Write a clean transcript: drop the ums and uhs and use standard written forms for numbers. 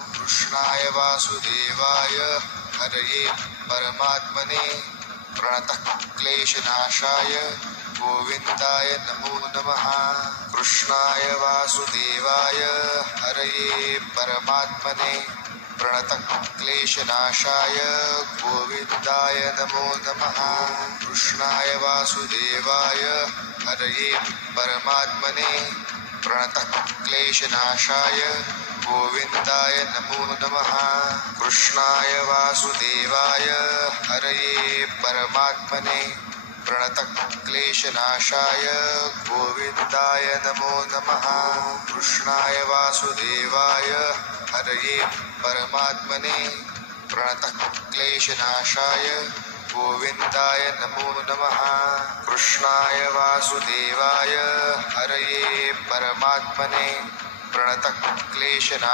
कृष्णाय वासुदेवाय हरये परमात्मने प्रणतः क्लेशनाशाय गोविन्दाय नमो नमः। कृष्णाय वासुदेवाय हरये परमात्मने प्रणतः क्लेशनाशाय गोविन्दाय नमो नमः। कृष्णाय वासुदेवाय हरये परमात्मने प्रणतः क्लेशनाशाय गोविन्दाय नमो नमः। कृष्णाय वासुदेवाय हरये परमात्मने प्रणतः क्लेशनाशाय गोविन्दाय नमो नमः। कृष्णाय वासुदेवाय हरये परमात्मने प्रणतः क्लेशनाशाय गोविन्दाय नमो नमः। कृष्णाय वासुदेवाय हरये परमात्मने प्रणतः क्लेशनाशाय